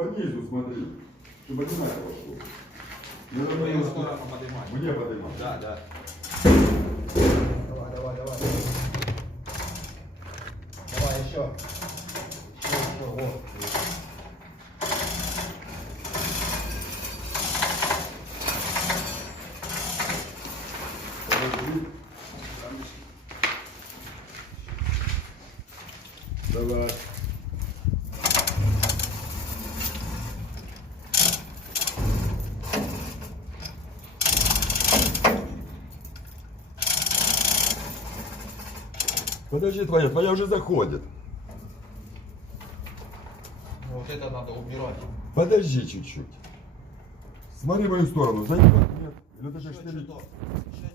По низу смотри, чтобы одинаково шло. Не надо Левую просто- сторону поднимать. Мне поднимать. Да, да. Давай, давай, давай. Давай еще. Еще, вот. Подожди. Давай. Подожди, твоя уже заходит. Вот это надо убирать. Подожди чуть-чуть. Смотри в мою сторону, заебал. Нет. Или ты Еще как штырь? чуток. Еще